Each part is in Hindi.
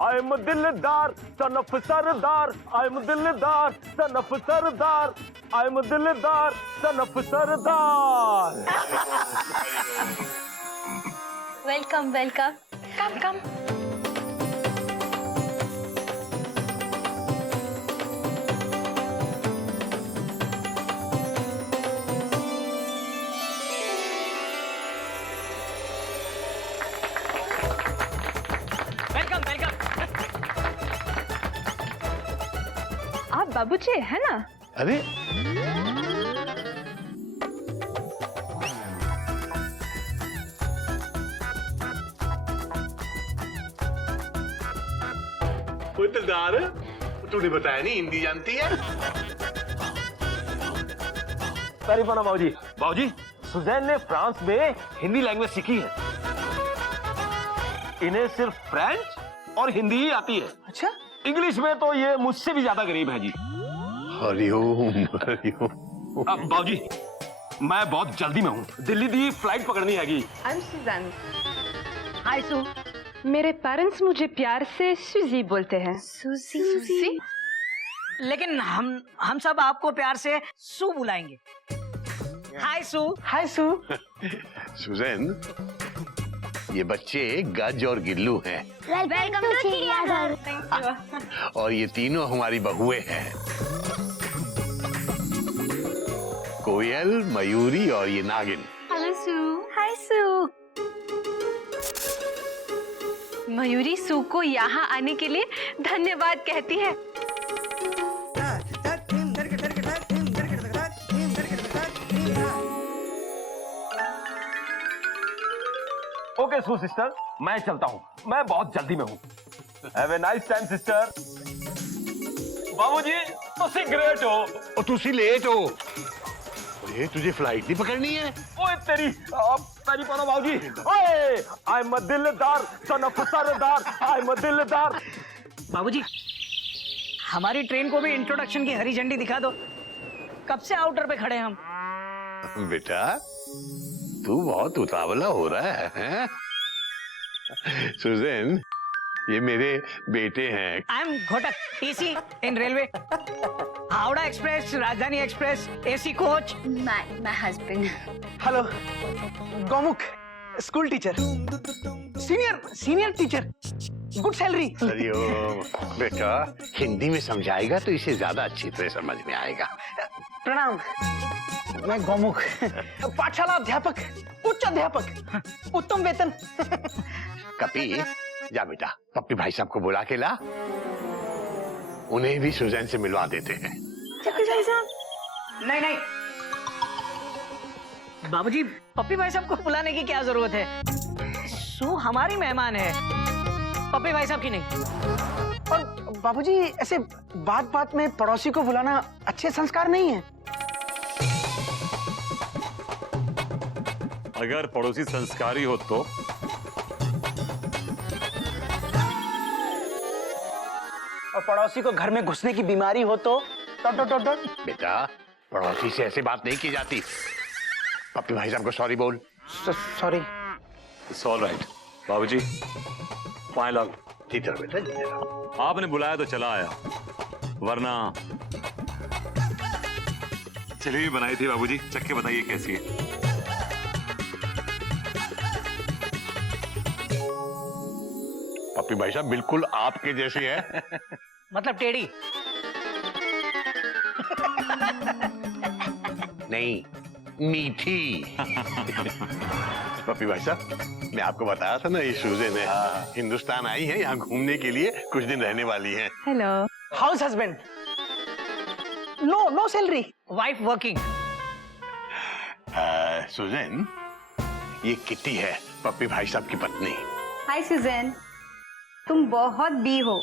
I'm दिलदार सनफ सरदार, I'm दिलदार सनफ सरदार, I'm दिलदार सनफ Sardar. Welcome welcome, come come. Welcome welcome. आप बाबूजी है ना? अरे कोई दिलदार तूने बताया नहीं हिंदी जानती है? तारीफ माना बाबूजी। बाबूजी, सुजैन ने फ्रांस में हिंदी लैंग्वेज सीखी है। इन्हें सिर्फ फ्रेंच और हिंदी ही आती है। अच्छा, इंग्लिश में तो ये मुझसे भी ज्यादा गरीब है जी। हरिओम हरिओम। अब बाबूजी, मैं बहुत जल्दी में हूँ, दिल्ली दी फ्लाइट पकड़नी हैगी। I am Suzanne. हाय सू, मेरे पेरेंट्स मुझे प्यार से सुजी बोलते हैं। सुजी? लेकिन हम सब आपको प्यार से सू बुलाएंगे। हाय सू। हाय सू। सुजैन, ये बच्चे गज और गिल्लू हैं वेलकम टू चिड़ियाघर। और ये तीनों हमारी बहुएं हैं, कोयल, मयूरी और ये नागिन। हेलो सू। हाय सू। मयूरी सू को यहाँ आने के लिए धन्यवाद कहती है। ओके सू सिस्टर, मैं चलता हूँ, मैं बहुत जल्दी में हूँ। Have a nice time sister. बाबूजी, तुसी ग्रेट हो। और तुसी लेट हो। अरे तुझे फ्लाइट नहीं पकड़नी है? ओए तेरी पाना बाबूजी। ओए, आई एम दिलदार सनफ सरदार, आई एम दिलदार। बाबूजी, हमारी ट्रेन को भी इंट्रोडक्शन की हरी झंडी दिखा दो। कब से आउटर पे खड़े हम। बेटा, तू बहुत उतावला हो रहा है? सुजैन, ये मेरे बेटे हैं। I am Ghotak, TC in railway, Howrah express, Rajdhani express, AC coach. My husband. Hello, Gaumukh, school teacher, senior teacher, good salary. हरिओम। बेटा, हिंदी में समझाएगा तो इसे ज्यादा अच्छी तरह समझ में आएगा। प्रणाम, मैं गौमुख, पाठशाला अध्यापक, उच्च अध्यापक, उत्तम वेतन। कपी, जा बेटा, पप्पी भाई साहब को बुला के ला, उन्हें भी सुजैन से मिलवा देते हैं। नहीं, बाबूजी, पप्पी भाई साहब को बुलाने की क्या जरूरत है? सू हमारी मेहमान है, पप्पी भाई साहब की नहीं। और बाबूजी, ऐसे बात बात में पड़ोसी को बुलाना अच्छे संस्कार नहीं है। अगर पड़ोसी संस्कारी हो तो और पड़ोसी को घर में घुसने की बीमारी हो तो बेटा, पड़ोसी से ऐसी बात नहीं की जाती। पप्पी भाई साहब को सॉरी बोल। सॉरी। It's all right. बाबूजी, पाए लग। जीते रहो बेटा, जीते रहो। आपने बुलाया तो चला आया, वरना जलेबी बनाई थी बाबूजी, चख के बताइए कैसी है। पप्पी भाई साहब बिल्कुल आपके जैसे है। मतलब टेढ़ी? नहीं, मीठी। पप्पी भाई साहब, मैं आपको बताया था ना, ये सुजैन है, हिंदुस्तान आई है यहाँ घूमने के लिए, कुछ दिन रहने वाली है। Hello. House husband, no salary, wife working. Susan, ये किट्टी है, पप्पी भाई साहब की पत्नी। हाय सुजैन, तुम बहुत बी हो।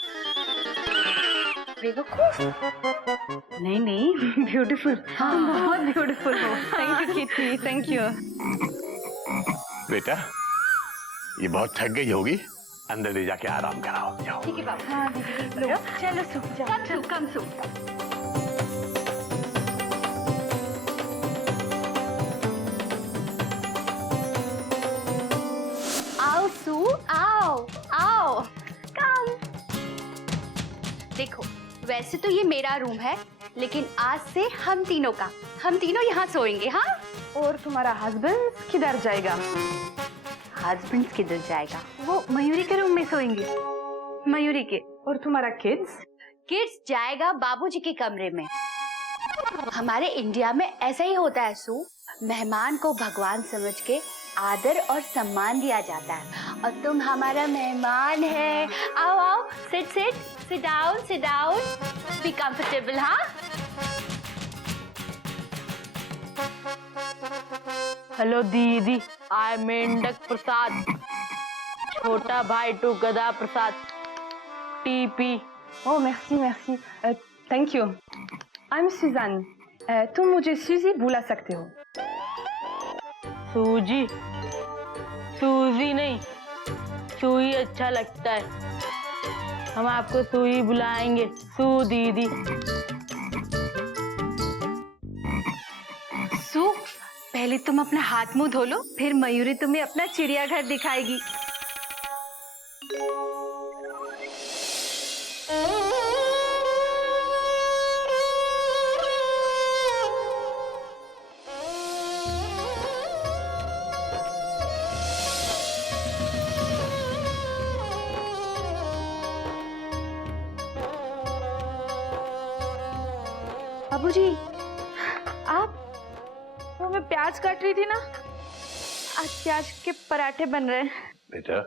बेवकूफ? नहीं, ब्यूटीफुल। तुम बहुत ब्यूटीफुल हो। Thank you kitty, thank you. बेटा, ये बहुत थक गई होगी, अंदर ले जाके आराम कराओ, जाओ। ठीक है बाबू। हाँ, चलो सू, कम सू। आओ सू, आओ, आओ, कम। वैसे तो ये मेरा रूम है, लेकिन आज से हम तीनों यहाँ सोएंगे। हाँ, और तुम्हारा हस्बैंड किधर जाएगा? हस्बैंड किधर जाएगा? वो मयूरी के रूम में सोएंगे। मयूरी के। और तुम्हारा किड्स? किड्स जाएगा बाबूजी के कमरे में। हमारे इंडिया में ऐसा ही होता है सू, मेहमान को भगवान समझ के आदर और सम्मान दिया जाता है, और तुम हमारा मेहमान है। आओ आओ, सिट डाउन, बी कंफर्टेबल। हाँ, हेलो दीदी, आई मेंढक प्रसाद, छोटा भाई to Gadha Prasad, TP. Oh merci, thank you. I am Sujan, तुम मुझे सूजी बुला सकते हो। सूजी? सूजी नहीं, सुई अच्छा लगता है, हम आपको सुई बुलाएंगे। सू दीदी। सू, पहले तुम अपना हाथ मुंह धो लो, फिर मयूरी तुम्हें अपना चिड़ियाघर दिखाएगी। बाबूजी, आप, वो मैं प्याज काट रही थी ना, आज प्याज के पराठे बन रहे हैं। बेटा,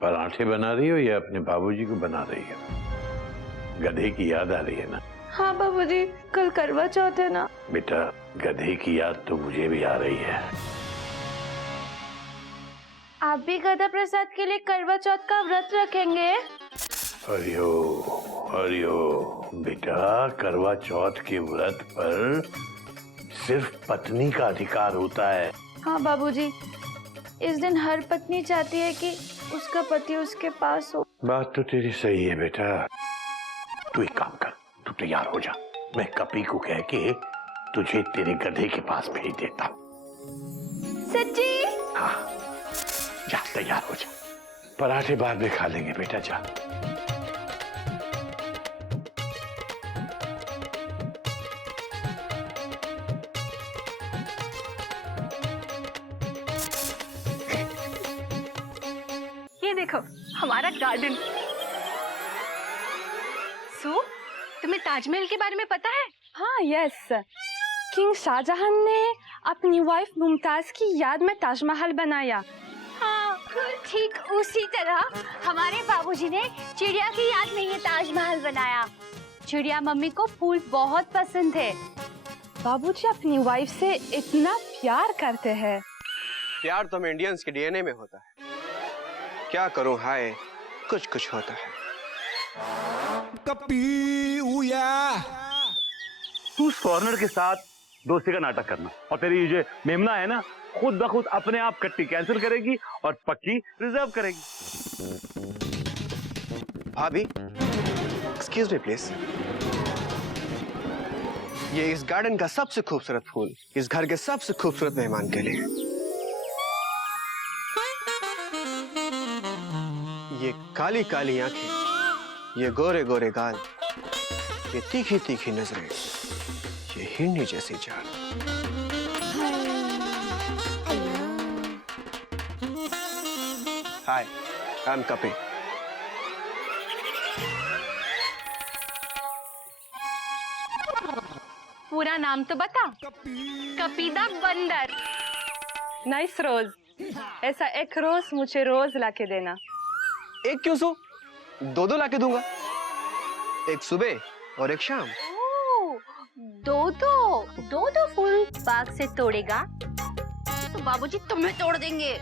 पराठे बना रही हो या अपने बाबूजी को बना रही हो? गधे की याद आ रही है ना? हाँ बाबूजी, कल करवा चौथ है ना। बेटा, गधे की याद तो मुझे भी आ रही है। आप भी गधा प्रसाद के लिए करवा चौथ का व्रत रखेंगे? हरियो हरियो बेटा, करवा चौथ के व्रत पर सिर्फ पत्नी का अधिकार होता है। हाँ बाबूजी, इस दिन हर पत्नी चाहती है कि उसका पति उसके पास हो। बात तो तेरी सही है बेटा। तू एक काम कर, तू तैयार हो जा, मैं कपी को कह के तुझे तेरे गधे के पास भेज देता हूँ। सच्ची? हाँ, जा तैयार हो जा, पराठे बाद में खा लेंगे बेटा, जा। ये देखो, हमारा गार्डन। सू, तुम्हें ताजमहल के बारे में पता है? हाँ, यस। किंग शाहजहां ने अपनी वाइफ मुमताज की याद में ताजमहल बनाया। हाँ, ठीक उसी तरह हमारे बाबूजी ने चिड़िया की याद में ये ताजमहल बनाया। चिड़िया मम्मी को फूल बहुत पसंद है। बाबूजी अपनी वाइफ से इतना प्यार करते हैं। प्यार तो हम इंडियंस के डीएनए में होता है। क्या करूं, हाय, कुछ कुछ होता है। तू उस फॉरेनर के साथ दोस्ती का नाटक करना, और तेरी ये जो मेमना है ना, खुद ब खुद अपने आप कट्टी कैंसिल करेगी और पक्की रिजर्व करेगी। भाभी, एक्सक्यूज मी प्लीज। ये इस गार्डन का सबसे खूबसूरत फूल इस घर के सबसे खूबसूरत मेहमान के लिए। ये काली काली आंखें, ये गोरे गोरे गाल, ये तीखी तीखी नजरें, ये हिरनी जैसी जान। हाय, आई एम कपी। पूरा नाम तो बता। कपीदा बंदर। नाइस रोज। ऐसा एक रोज मुझे रोज लाके देना। एक क्यों सो, दो लाके दूंगा, एक सुबह और एक शाम। दो फूल बाग से तोड़ेगा तो बाबूजी तुम्हें तोड़ देंगे,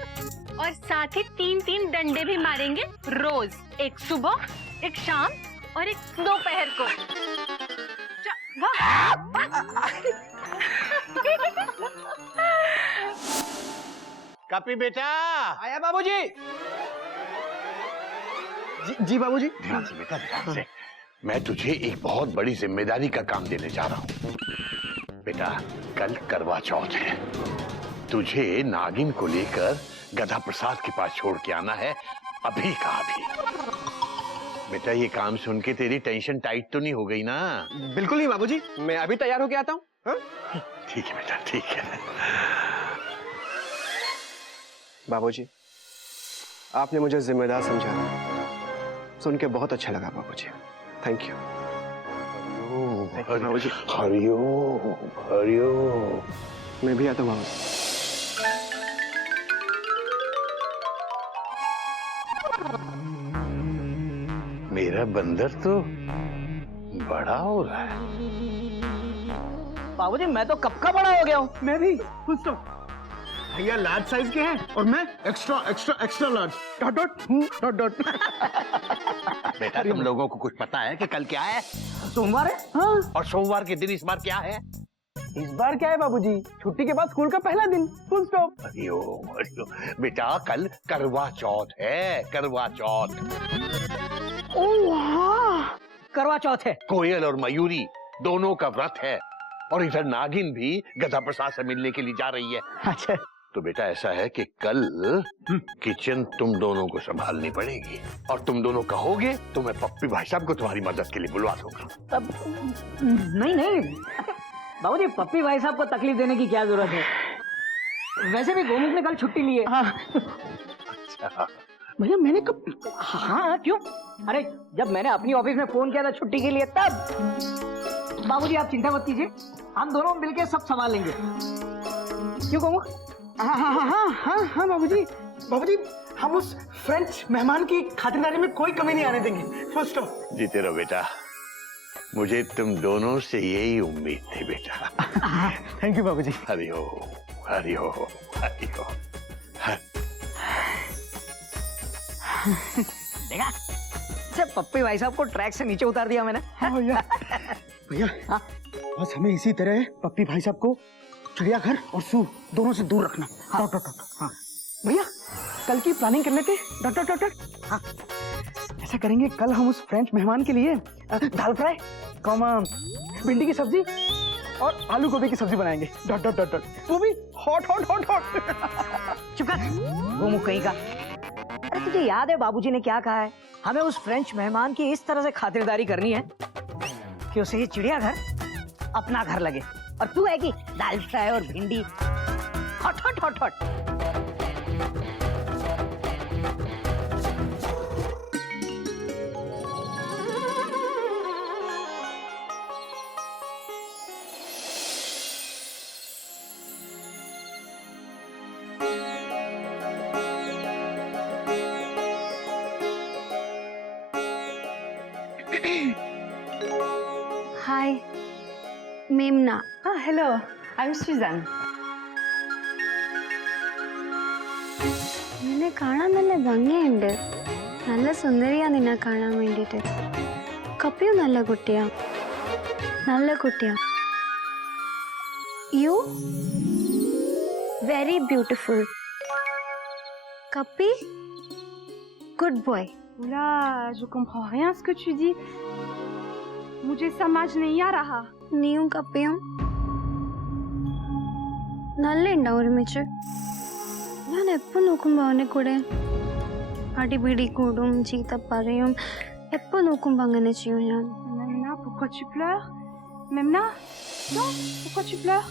और साथ ही 3-3 डंडे भी मारेंगे रोज, एक सुबह, एक शाम और एक दोपहर को। कपी बेटा, आया बाबूजी। जी बाबूजी। ध्यान से बेटा, ध्यान से। मैं तुझे एक बहुत बड़ी जिम्मेदारी का काम देने जा रहा हूँ। बेटा, कल करवा चौथ है, तुझे नागिन को लेकर गधा प्रसाद के पास छोड़ के आना है, अभी का अभी। बेटा ये काम सुन के तेरी टेंशन टाइट तो नहीं हो गई ना? बिल्कुल नहीं बाबूजी, मैं अभी तैयार होके आता हूँ। हाँ? ठीक है बेटा, ठीक है। बाबूजी, आपने मुझे जिम्मेदार समझा, सुन के बहुत अच्छा लगा बाबूजी। Thank you. हरिओम, हरिओम। मैं भी आता हूँ बाबूजी। मेरा बंदर तो बड़ा हो रहा है। बाबूजी मैं तो कब का बड़ा हो गया हूँ। मैं भी फुल स्टॉप। भैया लार्ज साइज के हैं और मैं extra extra extra large. Dot dot dot dot. बेटा तुम लोगों को कुछ पता है कि कल क्या है? सोमवार है। हाँ। और सोमवार के दिन इस बार क्या है? इस बार क्या है बाबूजी? छुट्टी के बाद स्कूल का पहला दिन। Full stop. हरिओम, हरिओम। बेटा कल करवा चौथ है, करवा चौथ। ओह हाँ, करवा चौथ है। कोयल और मयूरी दोनों का व्रत है और इधर नागिन भी गधा प्रसाद से मिलने के लिए जा रही है। अच्छा। तो बेटा ऐसा है कि कल किचन तुम दोनों को संभालनी पड़ेगी और तुम दोनों कहोगे तो मैं पप्पी भाई साहब को तुम्हारी मदद के लिए बुलवा दूंगा। तब नहीं बाबूजी, पप्पी भाई साहब को तकलीफ देने की क्या जरूरत है? वैसे भी गोमुख ने कल छुट्टी ली है। हाँ। अच्छा। भैया मैंने कब? हाँ क्यों? अरे जब मैंने अपनी ऑफिस में फोन किया था छुट्टी के लिए तब। बाबूजी आप चिंता मत कीजिए, हम दोनों मिलके सब संभाल लेंगे। क्यों गोमुख? हाँ हाँ हाँ हाँ हाँ हाँ बाबूजी। बाबूजी हम उस फ्रेंच मेहमान की खातिरदारी में कोई कमी नहीं आने देंगे। Full stop. जीते रहो बेटा, मुझे तुम दोनों से यही उम्मीद थी बेटा। थैंक यू बाबूजी। हरिओम, हरिओम, हरिओम। देखा, जब पप्पी भाई साहब को ट्रैक से नीचे उतार दिया मैंने। हाँ भैया। भैया हाँ? बस हमें इसी तरह पप्पी भाई साहब को चिड़ियाघर और जू दोनों से दूर रखना। Dot dot dot. हाँ भैया कल की प्लानिंग कर लेते। Dot dot dot. हाँ ऐसा करेंगे, कल हम उस फ्रेंच मेहमान के लिए दाल फ्राई, भिंडी की सब्जी और आलू गोभी की सब्जी बनाएंगे। Dot dot dot dot. वो भी हॉट हॉट हॉट हॉट। चुप कर गोमुख कहीं का। अरे तुझे याद है बाबूजी ने क्या कहा है? हमें उस फ्रेंच मेहमान की इस तरह से खातिरदारी करनी है कि उसे ये चिड़ियाघर अपना घर लगे। और तू है कि दाल फ्राई और भिंडी हॉट हॉट हॉट हॉट। हाय मेमना। Hello, I'm Suzanne. നിന്നെ കാണാൻ നല്ല ഭംഗിയുണ്ട്. നല്ല സുന്ദരിയാ നിന്നെ കാണാൻ വേണ്ടിട്ട്. കപ്പിയും നല്ല കുട്ടിയാ. നല്ല കുട്ടിയാ. You very beautiful. Kapi good boy. Oula, je comprends rien à ce que tu dis. मुझे समझ नहीं आ रहा. നീയും കപ്പിയും നല്ല ഉണ്ടാവും ഒരുമിച്ച്. ഞാൻ എപ്പോ നോക്കുമ്പോ അവനെ കൂടെ അടിപിടി കൂടും, ചീത്ത പറയും. എപ്പോ നോക്കുമ്പോ അങ്ങനെ ചെയ്യും ഞാൻ. Memna, pourquoi tu pleures? Memna? Non, pourquoi tu pleures?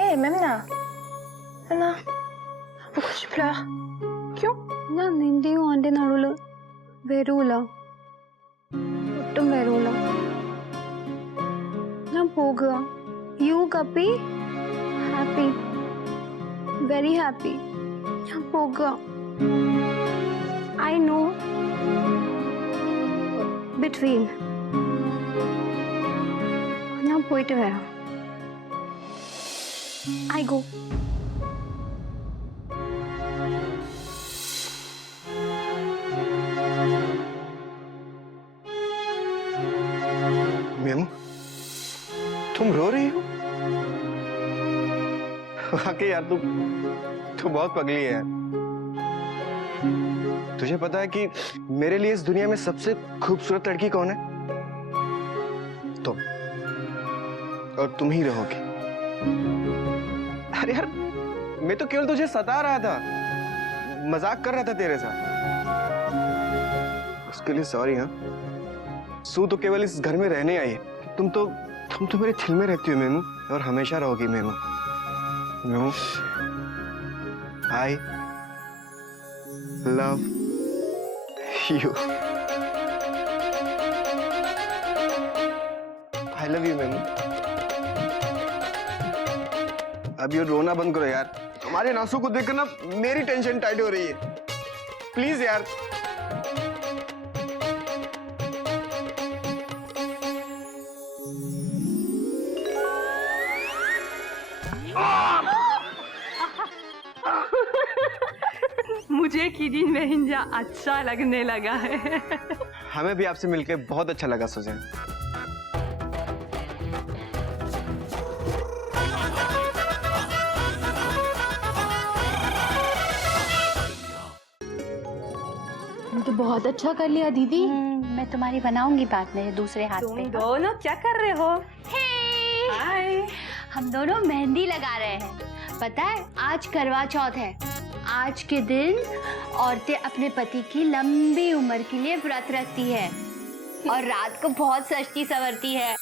Hey Memna. Memna. Pourquoi tu pleures? क्यों? ഞാൻ നിന്റെയും അവന്റെ നടുവില് വരൂല, ഒട്ടും വരൂല. ഞാൻ പോകുക. യു കപ്പി ഹാപ്പി, വെരി ഹാപ്പി. ഞാൻ പോകുക. I know between. ഞാൻ പോയിട്ട് വരാം. I go. मेमू तुम रो रही हो? वाकई यार तू बहुत पगली है यार। तुझे पता है कि मेरे लिए इस दुनिया में सबसे खूबसूरत लड़की कौन है? तुम। और तुम ही रहोगी। अरे यार मैं तो केवल तुझे सता रहा था, मजाक कर रहा था तेरे साथ। उसके लिए सॉरी। हाँ सू तो केवल इस घर में रहने आई है। तुम तो मेरे दिल में रहती हो मेमू, और हमेशा रहोगी MEMU. MEMU, I love you. I love you MEMU. अब ये रोना बंद करो यार, तुम्हारे नासू को देखकर ना मेरी टेंशन टाइट हो रही है। प्लीज यार। मुझे किजिन मेहिंजा अच्छा लगने लगा है। हमें भी आपसे मिलकर बहुत अच्छा लगा सुजैन। तो बहुत अच्छा कर लिया दीदी। मैं तुम्हारी बनाऊंगी बाद में दूसरे हाथ पे। दोनों क्या कर रहे हो? हाय। हम दोनों मेहंदी लगा रहे हैं। पता है आज करवा चौथ है। आज के दिन औरतें अपने पति की लंबी उम्र के लिए व्रत रखती है और रात को बहुत सजती संवरती है।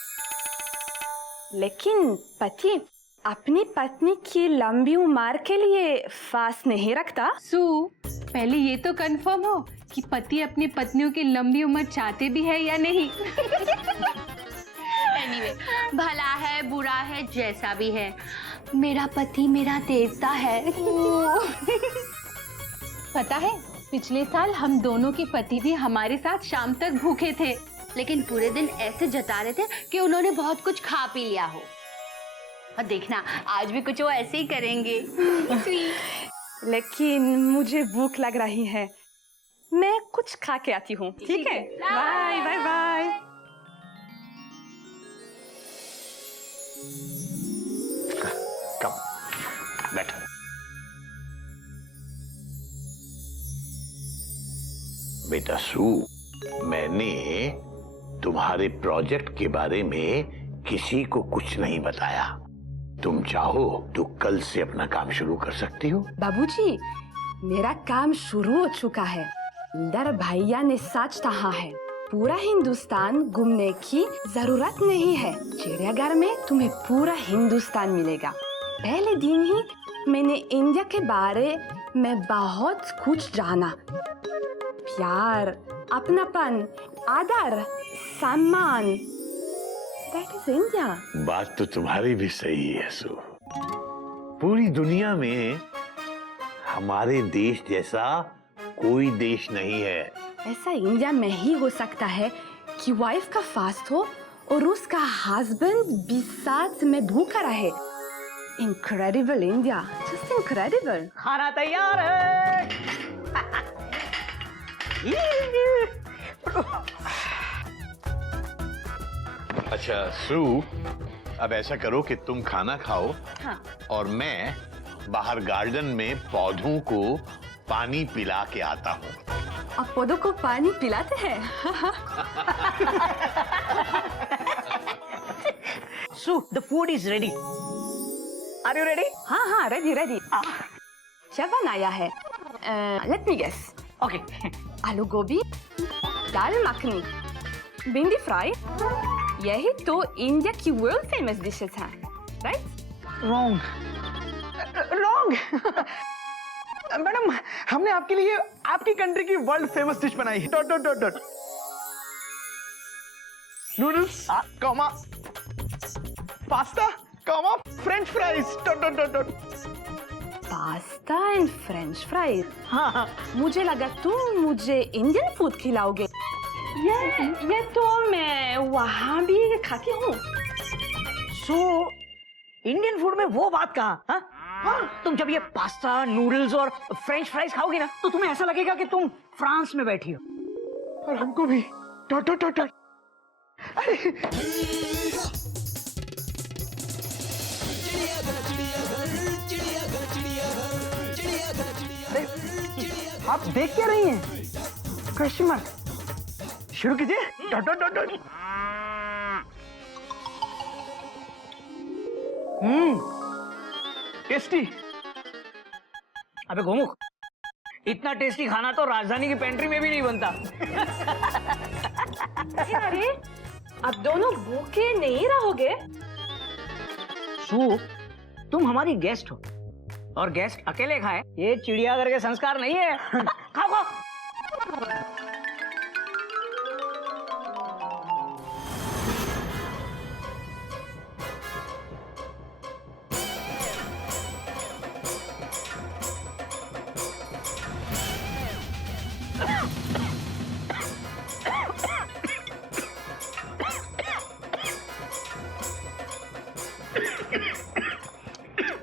लेकिन पति अपनी पत्नी की लंबी उम्र के लिए फास्ट नहीं रखता। सू, पहले ये तो कंफर्म हो कि पति अपनी पत्नियों की लंबी उम्र चाहते भी है या नहीं। Anyway, भला है बुरा है जैसा भी है, मेरा पति मेरा देवता है। पता है पिछले साल हम दोनों के पति भी हमारे साथ शाम तक भूखे थे, लेकिन पूरे दिन ऐसे जता रहे थे कि उन्होंने बहुत कुछ खा पी लिया हो। और देखना आज भी कुछ वो ऐसे ही करेंगे। लेकिन मुझे भूख लग रही है, मैं कुछ खा के आती हूँ। ठीक है, बाय बाय बाय। कम बैठो। बेटा सू, मैंने तुम्हारे प्रोजेक्ट के बारे में किसी को कुछ नहीं बताया। तुम चाहो तो कल से अपना काम शुरू कर सकती हो। बाबूजी, मेरा काम शुरू हो चुका है। इधर भैया ने सच कहा है, पूरा हिंदुस्तान घूमने की जरूरत नहीं है। चिड़ियाघर में तुम्हें पूरा हिंदुस्तान मिलेगा। पहले दिन ही मैंने इंडिया के बारे में बहुत कुछ जाना। प्यार, अपनापन, आदर, सम्मान, That is India. बात तो तुम्हारी भी सही है सू। पूरी दुनिया में हमारे देश जैसा कोई देश नहीं है। ऐसा इंडिया में ही हो सकता है कि वाइफ का फास्ट हो और उसका हस्बैंड 20 साल में भूखा रहे। Incredible India, just incredible. खाना तैयार है। अच्छा सू, अब ऐसा करो कि तुम खाना खाओ। हाँ। और मैं बाहर गार्डन में पौधों को पानी पिला के आता हूँ। आप पौधों को पानी पिलाते हैं? Sue, the food is ready. Are you ready? हाँ हाँ, रेडी रेडी। क्या बनाया है? Let me guess. Okay. आलू गोभी, दाल मखनी, भिंडी फ्राई, यही तो इंडिया की वर्ल्ड फेमस डिशेस हैं, राइट? Wrong. Wrong. मैडम, हमने आपके लिए आपकी कंट्री की वर्ल्ड फेमस डिश बनाई है। Dot dot dot dot. Noodles, comma, pasta, comma, French fries, dot dot dot dot. Pasta and French fries. हाँ, मुझे लगा तुम मुझे इंडियन फूड खिलाओगे। ये तो मैं वहाँ भी खाती हूँ। So, इंडियन फूड में वो बात कहाँ? हाँ? तुम जब ये पास्ता, नूडल्स और फ्रेंच फ्राइज खाओगी ना, तो तुम्हें ऐसा लगेगा कि तुम फ्रांस में बैठी हो। और हमको भी डॉट डॉट डॉट डॉट। आप देख क्या रही हैं? Question mark. शुरू कीजिए। Dot dot dot dot. Tasty. अबे गोमुख, इतना टेस्टी खाना तो राजधानी की पेंट्री में भी नहीं बनता। अरे अब दोनों भूखे नहीं रहोगे? सू, तुम हमारी गेस्ट हो और गेस्ट अकेले खाए ये चिड़ियाघर के संस्कार नहीं है। खाओ खाओ।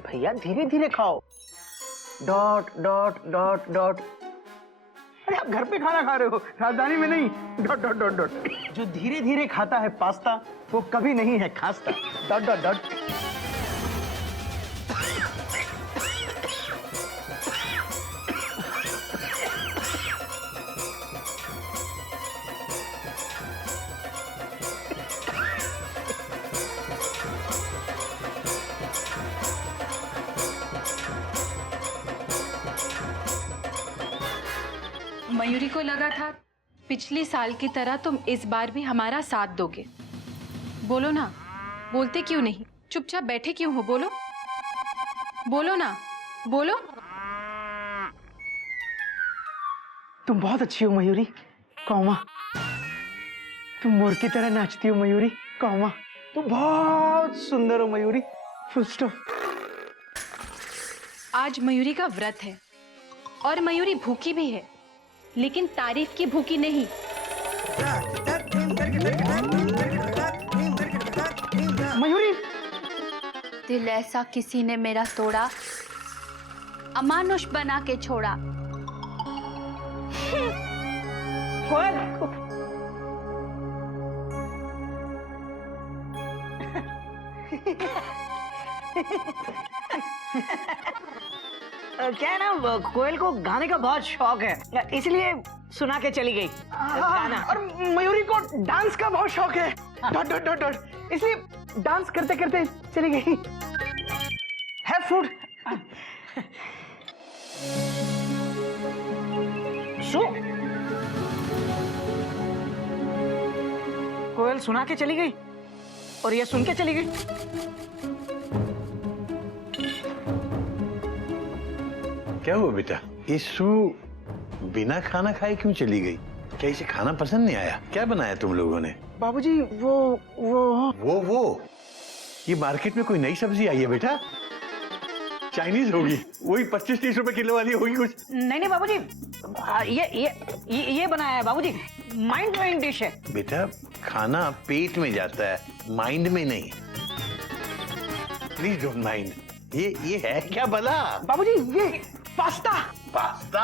भैया धीरे धीरे खाओ। Dot dot dot dot. अरे आप घर पे खाना खा रहे हो, राजधानी में नहीं। Dot dot dot dot. जो धीरे धीरे खाता है पास्ता वो कभी नहीं है खास्ता। Dot dot dot. मयूरी को लगा था पिछली साल की तरह तुम इस बार भी हमारा साथ दोगे। बोलो ना, बोलते क्यों नहीं? चुपचाप बैठे क्यों हो? बोलो बोलो ना, बोलो। तुम बहुत अच्छी हो मयूरी, कौमा। तुम मोर की तरह नाचती हो मयूरी, कौमा। तुम बहुत सुंदर हो मयूरी, फुल स्टॉप। आज मयूरी का व्रत है और मयूरी भूखी भी है, लेकिन तारीफ की भूखी नहीं। मयूरी, दिल ऐसा किसी ने मेरा तोड़ा, अमानुष बना के छोड़ा। क्या है ना, कोयल को गाने का बहुत शौक है, इसलिए सुना के चली गई गाना। और मयूरी को डांस का बहुत शौक है। Dot dot dot dot. इसलिए डांस करते करते चली गई। Have food. सो कोयल सुना के चली गई और ये सुन के चली गई। क्या हुआ बेटा? ये सू बिना खाना खाए क्यों चली गई? क्या इसे खाना पसंद नहीं आया? क्या बनाया तुम लोगों ने? बाबूजी वो ये मार्केट में कोई नई सब्जी आई है बेटा? चाइनीज होगी, वही 25-30 रुपए किलो वाली होगी कुछ। नहीं बाबूजी, ये बनाया है बाबूजी, माइंड ब्लोइंग डिश है। बेटा खाना पेट में जाता है, माइंड में नहीं। Please don't mind. ये है क्या भला? बाबूजी ये पास्ता। पास्ता?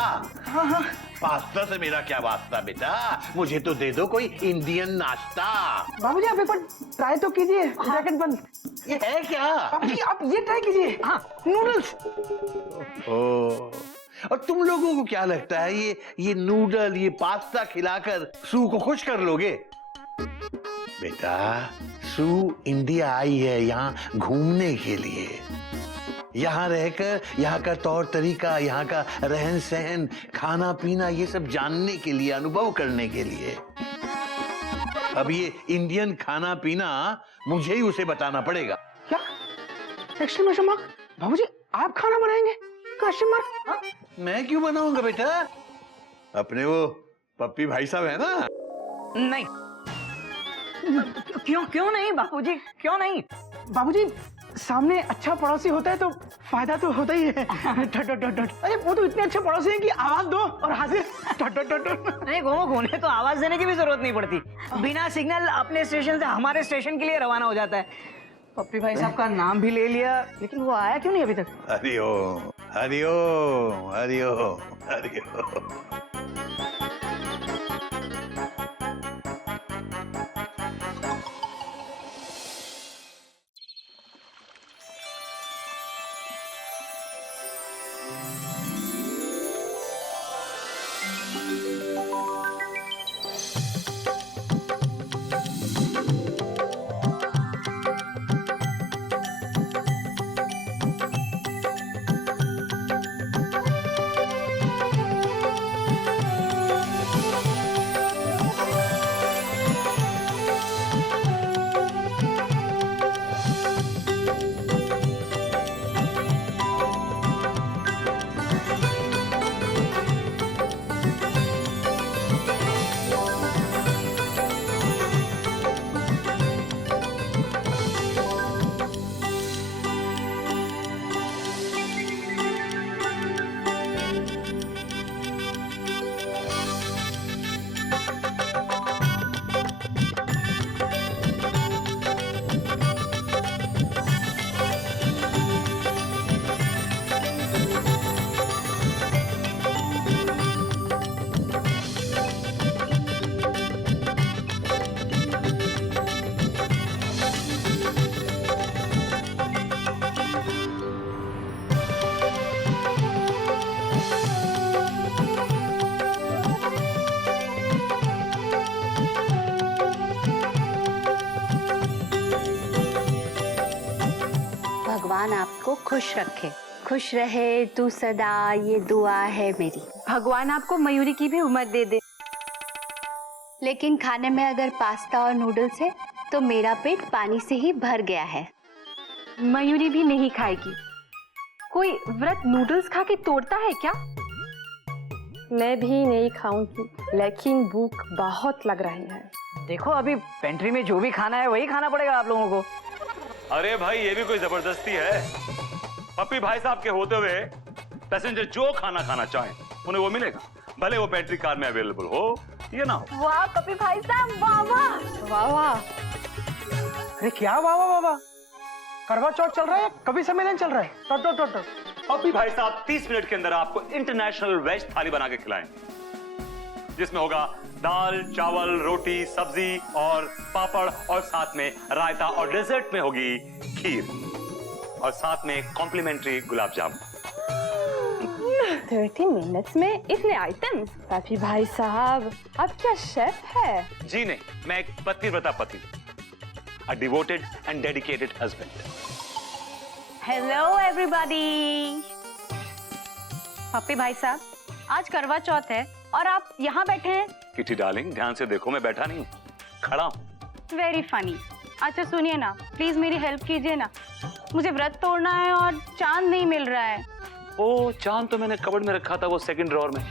हाँ। पास्ता से मेरा क्या वास्ता बेटा? मुझे तो दे दो कोई इंडियन नाश्ता। बाबूजी आप एक बार ट्राई तो कीजिए। ब्रैकेट बंद। ये है क्या? बाबूजी आप ये ट्राई कीजिए। हाँ, नूडल्स। और तुम लोगों को क्या लगता है ये नूडल, ये पास्ता खिलाकर सू को खुश कर लोगे? बेटा सू इंडिया आई है यहाँ घूमने के लिए, यहाँ रहकर यहाँ का तौर तरीका, यहाँ का रहन सहन, खाना पीना, ये सब जानने के लिए, अनुभव करने के लिए। अब ये इंडियन खाना पीना मुझे ही उसे बताना पड़ेगा। क्या? Exclamation mark. बाबूजी आप खाना बनाएंगे? Question mark. मैं क्यों बनाऊंगा बेटा? अपने वो पप्पी भाई साहब है ना? नहीं। क्यों नहीं बाबूजी, क्यों नहीं? बाबूजी सामने अच्छा पड़ोसी होता है तो फायदा तो होता ही है। अरे वो तो इतने अच्छे पड़ोसी हैं कि आवाज दो और हाजिर। नहीं गोमो, उन्हें तो आवाज देने की भी जरूरत नहीं पड़ती, बिना सिग्नल अपने स्टेशन से हमारे स्टेशन के लिए रवाना हो जाता है। पप्पी भाई साहब का नाम भी ले लिया, लेकिन वो आया क्यों नहीं अभी तक? हरिओम हरिओम हरिओम हरिओम। आपको खुश रखे। खुश रहे तू सदा, ये दुआ है मेरी। भगवान आपको मयूरी की भी उम्र दे दे। लेकिन खाने में अगर पास्ता और नूडल्स है तो मेरा पेट पानी से ही भर गया है। मयूरी भी नहीं खाएगी। कोई व्रत नूडल्स खा के तोड़ता है क्या? मैं भी नहीं खाऊंगी, लेकिन भूख बहुत लग रही है। देखो अभी पेंट्री में जो भी खाना है वही खाना पड़ेगा आप लोगों को। अरे भाई ये भी कोई जबरदस्ती है? पप्पी भाई साहब के होते हुए पैसेंजर जो खाना खाना चाहें उन्हें वो मिलेगा, भले वो पेंट्री कार में अवेलेबल हो या ना हो। वाह पप्पी भाई साहब, वाह वाह वाह वाह। अरे क्या वाह वाह वाह वाह, करवा चौथ चल रहा है, कभी सम्मेलन चल रहा है। टट टट टट टट। पप्पी भाई साहब 30 मिनट के अंदर आपको इंटरनेशनल वेज थाली बना के खिलाएंगे, जिसमें होगा दाल, चावल, रोटी, सब्जी और पापड़, और साथ में रायता, और डेजर्ट में होगी खीर, और साथ में कॉम्प्लीमेंट्री गुलाब जामुन। 30 मिनट्स में इतने आइटम्स? पप्पी भाई साहब आप क्या शेफ है? जी नहीं, मैं एक पतिव्रता पति, a devoted and dedicated husband. Hello everybody. पप्पी भाई साहब, आज करवा चौथ है और आप यहाँ बैठे हैं। किटी डार्लिंग, ध्यान से देखो, मैं बैठा नहीं हूँ, खड़ा हूँ। Very funny. अच्छा सुनिए ना, प्लीज मेरी हेल्प कीजिए ना, मुझे व्रत तोड़ना है और चांद नहीं मिल रहा है। ओ, चांद तो मैंने कबर्ड में रखा था, वो सेकंड ड्रॉअर में।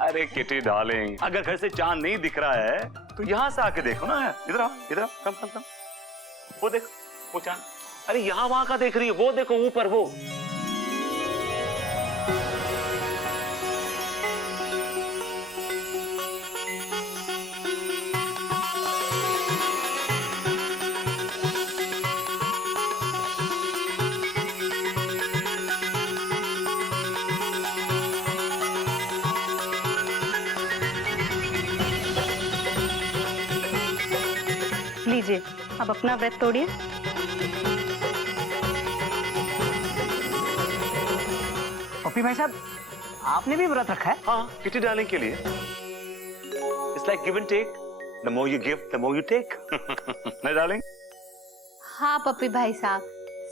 अरे किटी डार्लिंग, अगर घर से चांद नहीं दिख रहा है तो यहाँ से आके देखो ना। इधर आओ, इधर आओ, कम कम कम। वो देखो, वो चांद। अरे यहाँ वहां का देख रही है, वो देखो ऊपर वो। लीजिए, अब अपना व्रत तोड़िए। पप्पी भाई साहब, आपने भी व्रत रखा है? हाँ, किटी डार्लिंग के लिए। It's like give and take. The more you give, the more you take. नहीं डार्लिंग? हाँ पप्पी भाई साहब,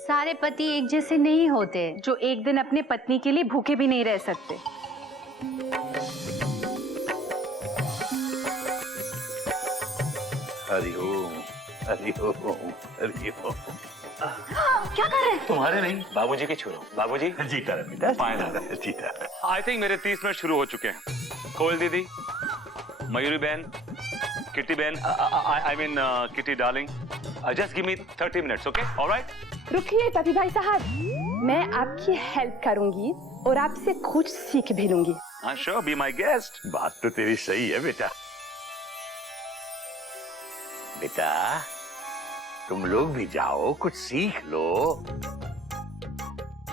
सारे पति एक जैसे नहीं होते। जो एक दिन अपने पत्नी के लिए भूखे भी नहीं रह सकते। हरिओम हरिओम हरिओम। क्या कर रहे हैं? तुम्हारे नहीं, बाबूजी के छू रहा हूं। बाबूजी जीता रहा बेटा, फाइनल जीता। आई थिंक मेरे 30 मिनट शुरू हो चुके हैं। कोयल दीदी, मयूरी बहन, किटी बहन, I mean kitty darling, just give me 30 minutes, okay? Alright? रुकिए पप्पी भाई साहब, मैं आपकी हेल्प करूंगी और आपसे कुछ सीख भी लूंगी। हाँ श्योर, बी माय गेस्ट। बात तो तेरी सही है बेटा। बेटा तुम लोग भी जाओ, कुछ सीख लो।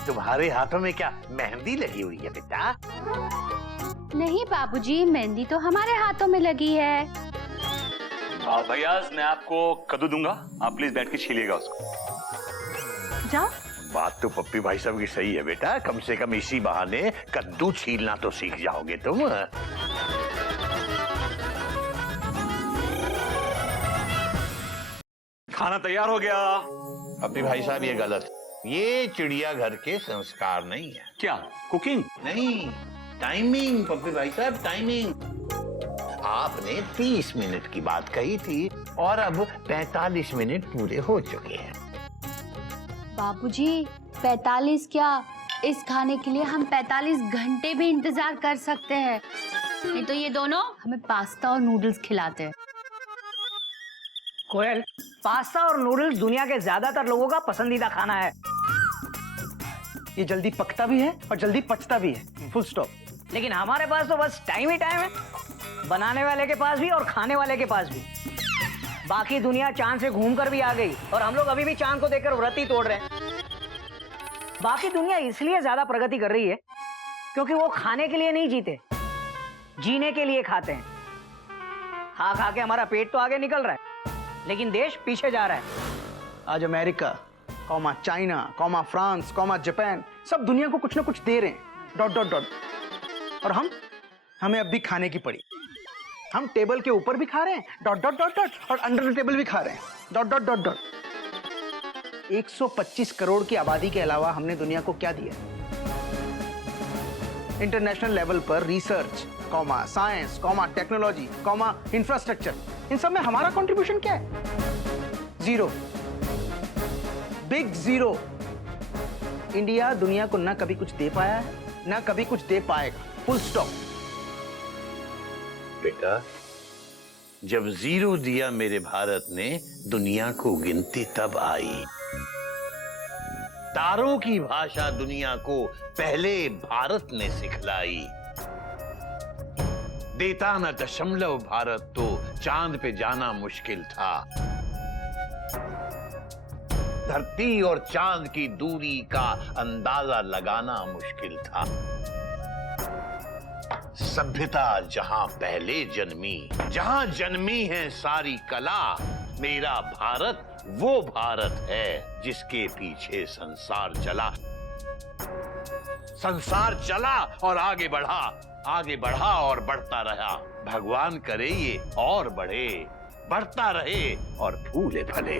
तुम्हारे हाथों में क्या मेहंदी लगी हुई है बेटा? नहीं बाबूजी, मेहंदी तो हमारे हाथों में लगी है। भैया मैं आपको कद्दू दूंगा, आप प्लीज बैठ के छीलिएगा उसको। जाओ। बात तो पप्पी भाई साहब की सही है बेटा, कम से कम इसी बहाने कद्दू छीलना तो सीख जाओगे तुम। खाना तैयार हो गया। पप्पी भाई साहब ये गलत, ये चिड़ियाघर के संस्कार नहीं है। क्या कुकिंग? नहीं, टाइमिंग पप्पी भाई साहब, टाइमिंग। आपने 30 मिनट की बात कही थी और अब 45 मिनट पूरे हो चुके हैं। बाबूजी 45 क्या, इस खाने के लिए हम 45 घंटे भी इंतजार कर सकते हैं। नहीं तो ये दोनों हमें पास्ता और नूडल्स खिलाते हैं। कोयल, पास्ता और नूडल्स दुनिया के ज्यादातर लोगों का पसंदीदा खाना है। ये जल्दी पकता भी है और जल्दी पचता भी है, फुल स्टॉप। लेकिन हमारे पास तो बस टाइम ही टाइम है, बनाने वाले के पास भी और खाने वाले के पास भी। बाकी दुनिया चांद से घूमकर भी आ गई और हम लोग अभी भी चांद को देखकर व्रत ही तोड़ रहे हैं। बाकी दुनिया इसलिए ज्यादा प्रगति कर रही है क्योंकि वो खाने के लिए नहीं जीते, जीने के लिए खाते हैं। खा खा के हमारा पेट तो आगे निकल रहा है, लेकिन देश पीछे जा रहा है। आज America, comma China, comma France, comma Japan, सब दुनिया को कुछ ना कुछ दे रहे हैं, डॉट डॉट डॉट। और हमें अब भी खाने की पड़ी। हम टेबल के ऊपर भी खा रहे हैं, डॉट डॉट डॉट डॉट, और अंडर द टेबल भी खा रहे हैं, dot dot dot dot. 125 crore की आबादी के अलावा हमने दुनिया को क्या दिया? इंटरनेशनल लेवल पर research, comma science, comma technology, comma infrastructure, इन सब में हमारा कंट्रीब्यूशन क्या है? Zero, big zero. इंडिया दुनिया को ना कभी कुछ दे पाया है, ना कभी कुछ दे पाएगा, फुल स्टॉप। बेटा, जब जीरो दिया मेरे भारत ने, दुनिया को गिनती तब आई। तारों की भाषा दुनिया को पहले भारत ने सिखलाई। देता न दशमलव भारत तो चांद पे जाना मुश्किल था। धरती और चांद की दूरी का अंदाजा लगाना मुश्किल था। सभ्यता जहां पहले जन्मी, जहां जन्मी है सारी कला, मेरा भारत वो भारत है जिसके पीछे संसार चला। संसार चला और आगे बढ़ा, आगे बढ़ा और बढ़ता रहा। भगवान करे ये और बढ़े, बढ़ता रहे और फूले फले।